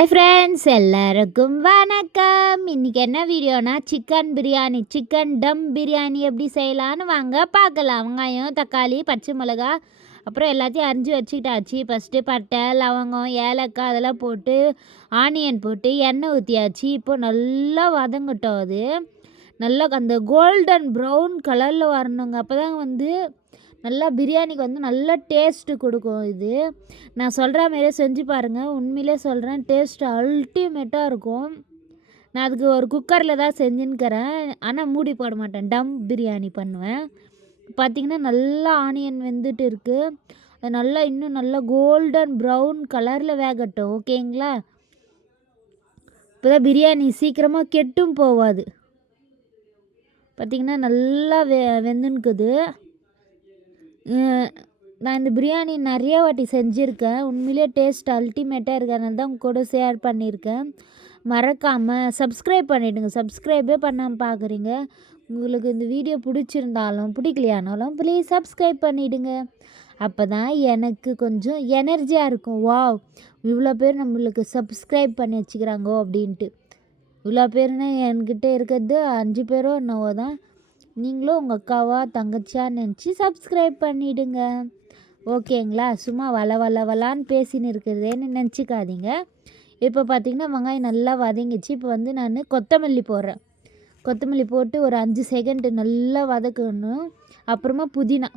Hi friends, எல்லாருக்கும் வணக்கம். இன்றைக்கி என்ன வீடியோனா சிக்கன் பிரியாணி, சிக்கன் டம் பிரியாணி எப்படி செய்யலான்னு வாங்க பார்க்கலாம். வெங்காயம், தக்காளி, பச்சை மிளகா, அப்புறம் எல்லாத்தையும் அரிஞ்சு வச்சுக்கிட்டாச்சு. ஃபஸ்ட்டு பட்டை, லவங்கம், ஏலக்காய் அதெல்லாம் போட்டு ஆனியன் போட்டு எண்ணெய் ஊற்றியாச்சு. இப்போ நல்லா வதங்கட்டும். அது நல்லா அந்த கோல்டன் ப்ரௌன் கலரில் வரணுங்க. அப்போ தான் நல்லா பிரியாணிக்கு நல்லா டேஸ்ட்டு கொடுக்கும். இது நான் சொல்கிற மாரியே செஞ்சு பாருங்கள். உண்மையிலே சொல்கிறேன், டேஸ்ட்டு அல்டிமேட்டாக இருக்கும். நான் அதுக்கு ஒரு குக்கரில் தான் செஞ்சுன்னுக்கிறேன், ஆனால் மூடி போட மாட்டேன். டம் பிரியாணி பண்ணுவேன். பார்த்திங்கன்னா நல்லா ஆனியன் வெந்துட்டு இருக்குது. அது நல்லா இன்னும் நல்லா கோல்டன் ப்ரௌன் கலரில் வேகட்டும். ஓகேங்களா? இப்போ தான் பிரியாணி சீக்கிரமாக கெட்டும் போகாது. பார்த்திங்கன்னா நல்லா வெந்துன்னுக்குது. நான் இந்த பிரியாணி நிறைய வாட்டி செஞ்சுருக்கேன். உண்மையிலே டேஸ்ட் அல்டிமேட்டாக இருக்குது. அதனால தான் உங்க கூட ஷேர் பண்ணியிருக்கேன். மறக்காமல் சப்ஸ்கிரைப் பண்ணிவிடுங்க. சப்ஸ்கிரைபே பண்ணாமல் பார்க்குறீங்க. உங்களுக்கு இந்த வீடியோ பிடிச்சிருந்தாலும் பிடிக்கலையானாலும் ப்ளீஸ் சப்ஸ்கிரைப் பண்ணிவிடுங்க. அப்போ தான் எனக்கு கொஞ்சம் எனர்ஜியாக இருக்கும். வாவ், இவ்வளோ பேர் நம்மளுக்கு சப்ஸ்கிரைப் பண்ணி வச்சுக்கிறாங்கோ அப்படின்ட்டு. இவ்வளோ பேர்னா என்கிட்ட இருக்கிறது 5 பேரோ என்னவோ தான். நீங்களும் உங்கள் அக்காவா தங்கச்சியா நினச்சி சப்ஸ்கிரைப் பண்ணிவிடுங்க. ஓகேங்களா? சும்மா வளன்னு பேசின்னு இருக்கிறதேன்னு நினச்சிக்காதீங்க. இப்போ பார்த்திங்கன்னா வெங்காயம் நல்லா வதங்கிச்சு. இப்போ நான் கொத்தமல்லி போடுறேன். கொத்தமல்லி போட்டு ஒரு 5 செகண்டு நல்லா வதக்கணும். அப்புறமா புதினா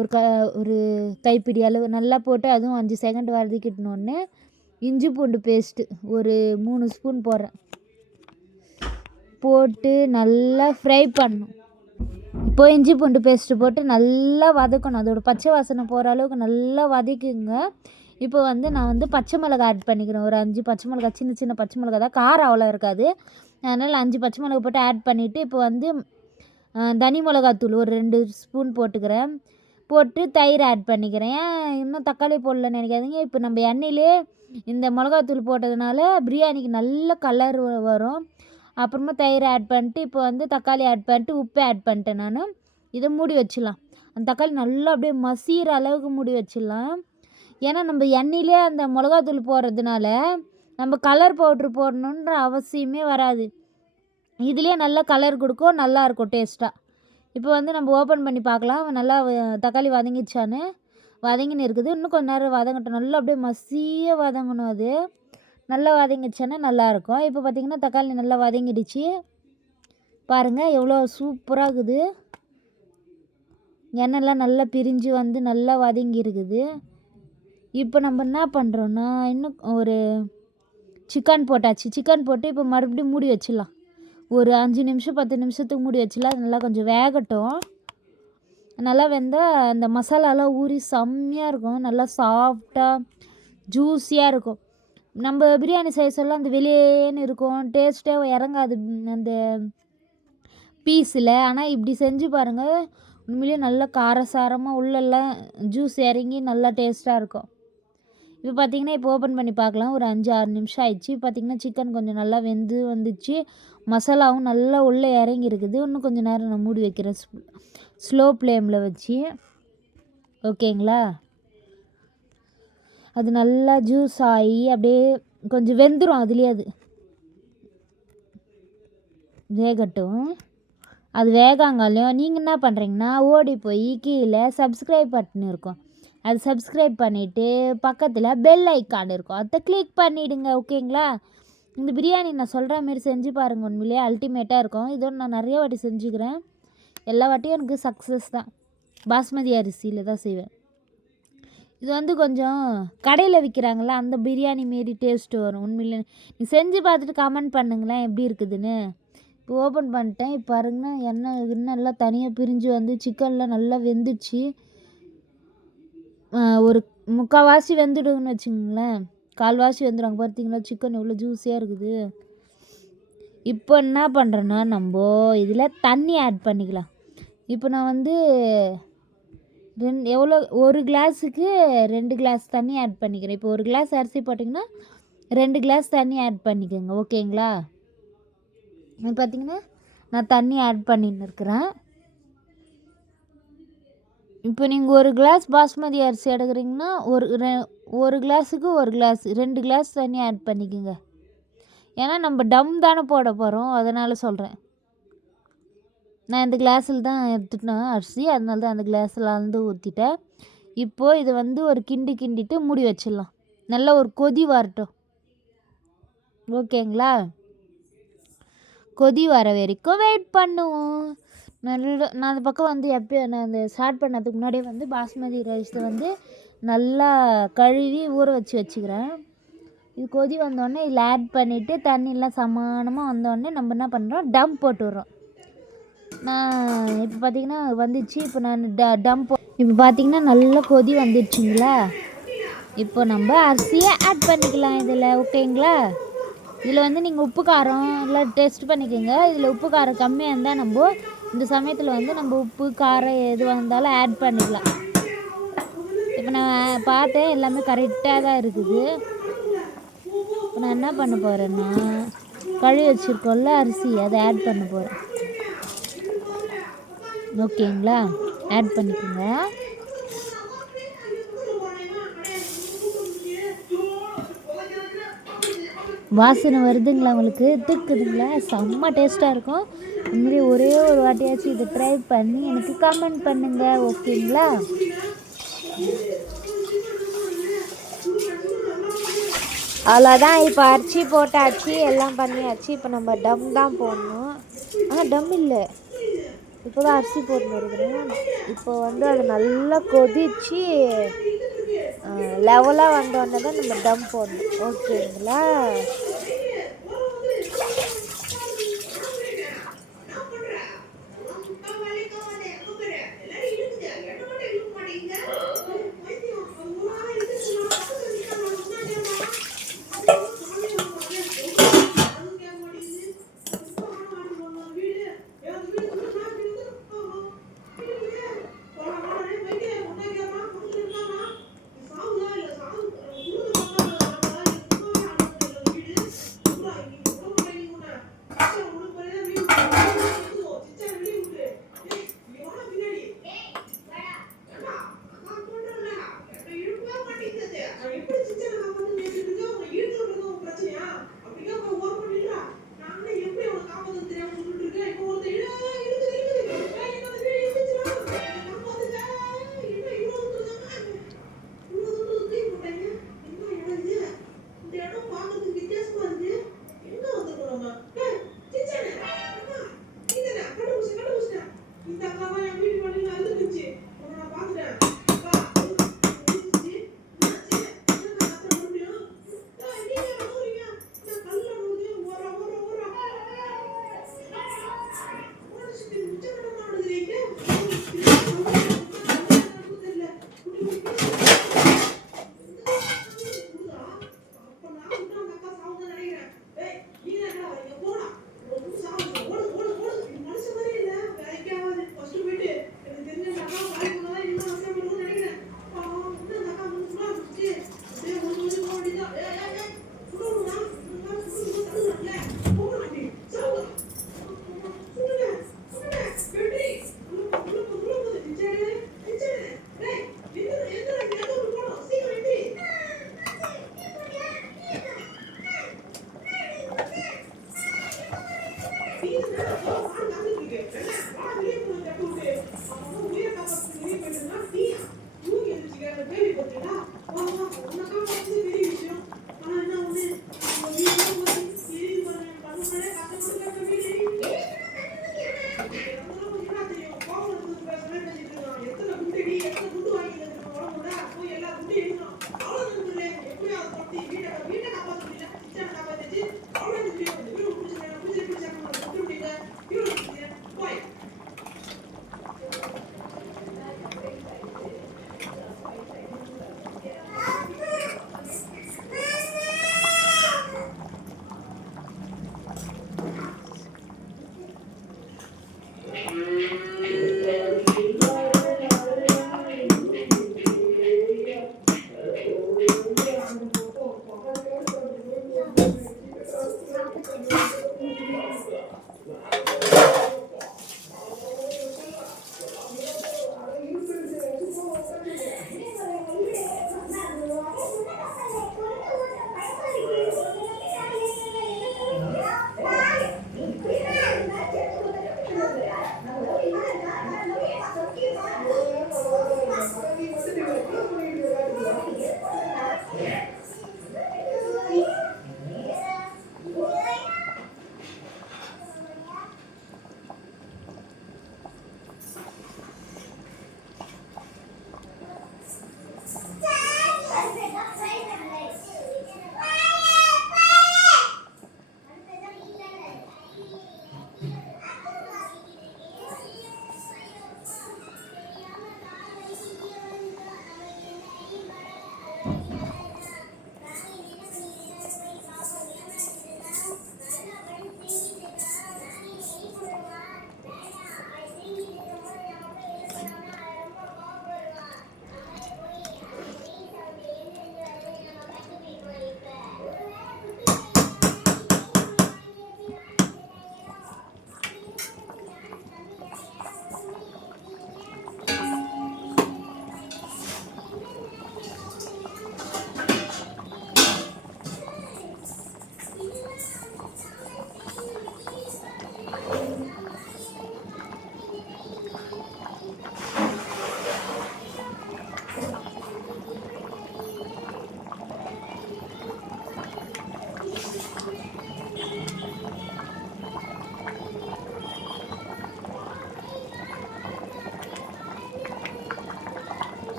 ஒரு கைப்பிடி அளவு நல்லா போட்டு அதுவும் 5 செகண்ட் வதக்கிட்டோன்னே இஞ்சி பூண்டு பேஸ்ட்டு ஒரு 3 ஸ்பூன் போட்டு நல்லா ஃப்ரை பண்ணணும். இப்போது இஞ்சி பூண்டு பேஸ்ட்டு போட்டு நல்லா வதக்கணும். அதோட பச்சை வாசனை போகிற அளவுக்கு நல்லா வதக்குங்க. இப்போ நான் பச்சை மிளகா ஆட் பண்ணிக்கிறேன். ஒரு 5 பச்சை மிளகா, சின்ன பச்சை மிளகா தான், காரம் அவ்வளோ இருக்காது. அதனால் 5 பச்சை மிளகா போட்டு ஆட் பண்ணிவிட்டு இப்போ தனி மிளகாத்தூள் ஒரு 2 ஸ்பூன் போட்டுக்கிறேன். போட்டு தயிர் ஆட் பண்ணிக்கிறேன். ஏன் இன்னும் தக்காளி போடலன்னு நினைக்காதீங்க. இப்போ நம்ம எண்ணெயிலே இந்த மிளகாத்தூள் போட்டதுனால பிரியாணிக்கு நல்ல கலர் வரும். அப்புறமா தயிர் ஆட் பண்ணிட்டு இப்போ தக்காளி ஆட் பண்ணிட்டு உப்பு ஆட் பண்ணிட்டேன். நான் இதை மூடி வச்சிடலாம். அந்த தக்காளி நல்லா அப்படியே மசிகிற அளவுக்கு மூடி வச்சிடலாம். ஏன்னா நம்ம எண்ணெயிலே அந்த மிளகாத்தூள் போடுறதுனால நம்ம கலர் பவுட்ரு போடணுன்ற அவசியமே வராது. இதுலேயே நல்லா கலர் கொடுக்கும், நல்லாயிருக்கும் டேஸ்ட்டாக. இப்போ நம்ம ஓப்பன் பண்ணி பார்க்கலாம். நல்லா தக்காளி வதங்கிச்சான்னு. வதங்கின்னு இருக்குது. இன்னும் கொஞ்சம் நேரம் வதங்கட்டும். நல்லா அப்படியே மசிய வதங்கணும். அது நல்லா வதங்கிச்சுன்னா நல்லாயிருக்கும். இப்போ பார்த்திங்கன்னா தக்காளி நல்லா வதங்கிடுச்சு. பாருங்கள் எவ்வளோ சூப்பராக இருக்குது. எண்ணெய்லாம் நல்லா பிரிஞ்சு நல்லா வதங்கி இருக்குது. இப்போ நம்ம என்ன பண்ணுறோன்னா இன்னும் ஒரு சிக்கன் போட்டாச்சு. சிக்கன் போட்டு இப்போ மறுபடியும் மூடி வச்சிடலாம். ஒரு 5 நிமிஷம் 10 நிமிஷத்துக்கு மூடி வச்சிடலாம். அது நல்லா கொஞ்சம் வேகட்டும். நல்லா வெந்தால் அந்த மசாலாலாம் ஊறி செம்மையாக இருக்கும். நல்லா சாஃப்டாக ஜூஸியாக இருக்கும். நம்ம பிரியாணி செய்ய சொல்ல அந்த வெளியேன்னு இருக்கும், டேஸ்ட்டே இறங்காது அந்த பீஸில். ஆனால் இப்படி செஞ்சு பாருங்கள், உண்மையிலேயே நல்லா காரசாரமாக உள்ளெல்லாம் ஜூஸ் இறங்கி நல்லா டேஸ்ட்டாக இருக்கும். இப்போ பார்த்திங்கன்னா இப்போ ஓப்பன் பண்ணி பார்க்கலாம். ஒரு 5-6 நிமிஷம் ஆயிடுச்சு. பார்த்திங்கன்னா சிக்கன் கொஞ்சம் நல்லா வெந்து வந்துச்சு. மசாலாவும் நல்லா உள்ளே இறங்கி இருக்குது. இன்னும் கொஞ்சம் நேரம் நான் மூடி வைக்கிறேன் ஸ்லோ ஃப்ளேமில் வச்சு. ஓகேங்களா? அது நல்லா ஜூஸ் ஆகி அப்படியே கொஞ்சம் வெந்துடும். அதுலேயே அது வேகட்டும். அது வேகாங்காலையும் நீங்கள் என்ன பண்ணுறீங்கன்னா ஓடி போய் கீழே சப்ஸ்கிரைப் பட்டன் இருக்கும், அது சப்ஸ்கிரைப் பண்ணிவிட்டு பக்கத்தில் பெல் ஐக்கான் இருக்கும், அதை கிளிக் பண்ணிவிடுங்க. ஓகேங்களா? இந்த பிரியாணி நான் சொல்கிற மாரி செஞ்சு பாருங்கள். உண்மையிலேயே அல்டிமேட்டாக இருக்கும். இதோட நான் நிறைய வாட்டி செஞ்சுக்கிறேன். எல்லா வாட்டியும் எனக்கு சக்ஸஸ் தான். பாஸ்மதி அரிசியில் தான் செய்வேன். இது கொஞ்சம் கடையில் விற்கிறாங்களா அந்த பிரியாணி மாரி டேஸ்ட்டு வரும். உண்மையிலே நீ செஞ்சு பார்த்துட்டு கமெண்ட் பண்ணுங்களேன் எப்படி இருக்குதுன்னு. இப்போ ஓப்பன் பண்ணிட்டேன். இப்போ பாருங்கன்னா எண்ணெய் எல்லாம் தனியாக பிரிஞ்சு சிக்கன்லாம் நல்லா வெந்துடுச்சு. ஒரு 3/4 வெந்துடுங்கன்னு வச்சுங்களேன். 1/4 வெந்துடுவாங்க. பார்த்தீங்களா சிக்கன் எவ்வளோ ஜூஸியாக இருக்குது. இப்போ என்ன பண்ணுறேன்னா நம்ம இதில் தண்ணி ஆட் பண்ணிக்கலாம். இப்போ நான் எவ்வளோ 1 கிளாஸுக்கு 2 கிளாஸ் தண்ணி ஆட் பண்ணிக்கிறேன். இப்போ 1 கிளாஸ் அரிசி போட்டிங்கன்னா 2 கிளாஸ் தண்ணி ஆட் பண்ணிக்கோங்க. ஓகேங்களா? பார்த்திங்கன்னா நான் தண்ணி ஆட் பண்ணின்னு இருக்கிறேன். இப்போ நீங்கள் ஒரு கிளாஸ் பாஸ்மதி அரிசி எடுக்கிறீங்கன்னா ஒரு கிளாஸுக்கு ஒரு கிளாஸ் 2 கிளாஸ் தண்ணி ஆட் பண்ணிக்கோங்க. ஏன்னா நம்ம டம் தானே போட போகிறோம், அதனால் சொல்கிறேன். நான் இந்த கிளாஸில் தான் எடுத்துட்டேன் அரிசி, அதனால தான் அந்த கிளாஸில் அளந்து ஊற்றிட்டேன். இப்போது இது வந்து ஒரு கிண்டிட்டு மூடி வச்சிடலாம். நல்லா ஒரு கொதி வரட்டும். ஓகேங்களா? கொதி வர வரைக்கும் வெயிட் பண்ணுவோம். நான் அந்த பக்கம் வந்து நான் அந்த ஸ்டார்ட் பண்ணதுக்கு முன்னாடியே வந்து பாஸ்மதி ரைஸை வந்து நல்லா கழுவி ஊற வச்சுக்கிறேன். இது கொதி வந்தோடனே இதில் ஆட் பண்ணிவிட்டு தண்ணியெலாம் சமானமாக வந்தோடனே நம்ம என்ன பண்ணுறோம், டம் போட்டுடுறோம். நான் இப்போ பார்த்திங்கன்னா வந்துச்சு. இப்போ நான் இப்போ பார்த்திங்கன்னா நல்லா கொதி வந்துடுச்சுங்களா. இப்போ நம்ம அரிசியை ஆட் பண்ணிக்கலாம் இதில். ஓகேங்களா? இதில் வந்து நீங்கள் உப்பு காரம் எல்லாம் டேஸ்ட் பண்ணிக்கோங்க. இதில் உப்பு காரம் கம்மியாக இருந்தால் நம்ம இந்த சமயத்தில் வந்து நம்ம உப்பு காரம் எதுவாக இருந்தாலும் ஆட் பண்ணிக்கலாம். இப்போ நான் பார்த்தேன் எல்லாமே கரெக்டாக தான் இருக்குது. இப்போ நான் என்ன பண்ண போகிறேன்னா, கழுவி வச்சுருக்கோம்ல அரிசி, அதை ஆட் பண்ண போகிறேன். ஓகேங்களா? ஆட் பண்ணிக்கோங்க. வாசனை வருதுங்களா உங்களுக்கு? திக்குதுங்களா? செம்ம டேஸ்ட்டாக இருக்கும். இந்தமாதிரி ஒரே ஒரு வாட்டியாச்சும் இதை ட்ரை பண்ணி எனக்கு கமெண்ட் பண்ணுங்கள். ஓகேங்களா? அவ்வளோதான். இப்போ அரிசி போட்டாச்சு, எல்லாம் பண்ணியாச்சு. இப்போ நம்ம டம் தான் போடணும். டம் இல்லை, இப்போ தான் அரிசி போட்டு இருக்கிறேன். இப்போ வந்து அது நல்லா கொதிச்சு லெவலாக வந்தோடனே தான் நம்ம டம் போடணும். ஓகேங்களா?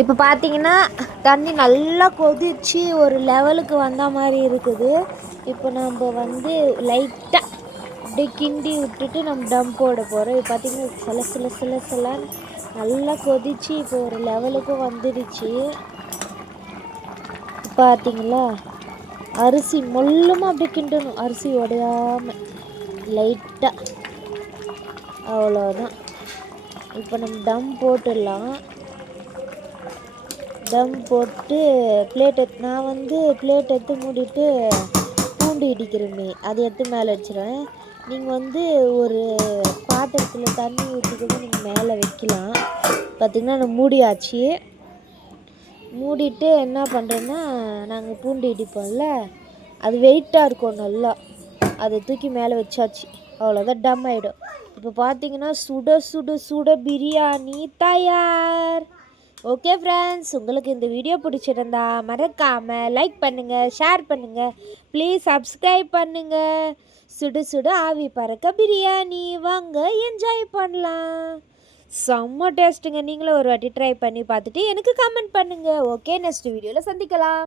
இப்போ பார்த்தீங்கன்னா தண்ணி நல்லா கொதிச்சு ஒரு லெவலுக்கு வந்த மாதிரி இருக்குது. இப்போ நம்ம வந்து லைட்டாக அப்படியே கிண்டி விட்டுட்டு நம்ம டம் போட போகிறோம். இப்போ பார்த்தீங்கன்னா சிலன்னு நல்லா கொதிச்சு இப்போ ஒரு லெவலுக்கு வந்துடுச்சு. பார்த்தீங்களா, அரிசி மொல்லமாக அப்படியே கிண்டணும், அரிசி உடையாமல் லைட்டாக, அவ்வளோதான். இப்போ நம்ம டம் போட்டுடலாம். டம் போட்டு நான் வந்து பிளேட் எடுத்து மூடிட்டு பூண்டு இடிக்கிறோமே அதை எடுத்து மேலே வச்சுருவேன். நீங்கள் வந்து ஒரு பாத்திரத்தில் தண்ணி ஊற்றி கூட நீங்கள் மேலே வைக்கலாம். பார்த்திங்கன்னா நான் மூடியாச்சு. மூடிட்டு என்ன பண்ணுறேன்னா, நாங்கள் பூண்டு இடிப்போம்ல, அது வெயிட்டாக இருக்கும் நல்லா, அதை தூக்கி மேலே வச்சாச்சு. அவ்வளோதான், டம் ஆகிடும். இப்போ பார்த்தீங்கன்னா சுட சுட சுட பிரியாணி தயார். ஓகே ஃப்ரெண்ட்ஸ், உங்களுக்கு இந்த வீடியோ பிடிச்சிருந்தா மறக்காமல் லைக் பண்ணுங்கள், ஷேர் பண்ணுங்கள், ப்ளீஸ் சப்ஸ்கிரைப் பண்ணுங்கள். சுட சுட ஆவி பறக்க பிரியாணி, வாங்க என்ஜாய் பண்ணலாம். செம்ம டேஸ்ட்டுங்க. நீங்களும் ஒரு வாட்டி ட்ரை பண்ணி பார்த்துட்டு எனக்கு கமெண்ட் பண்ணுங்கள். ஓகே, நெக்ஸ்ட் வீடியோவில் சந்திக்கலாம்.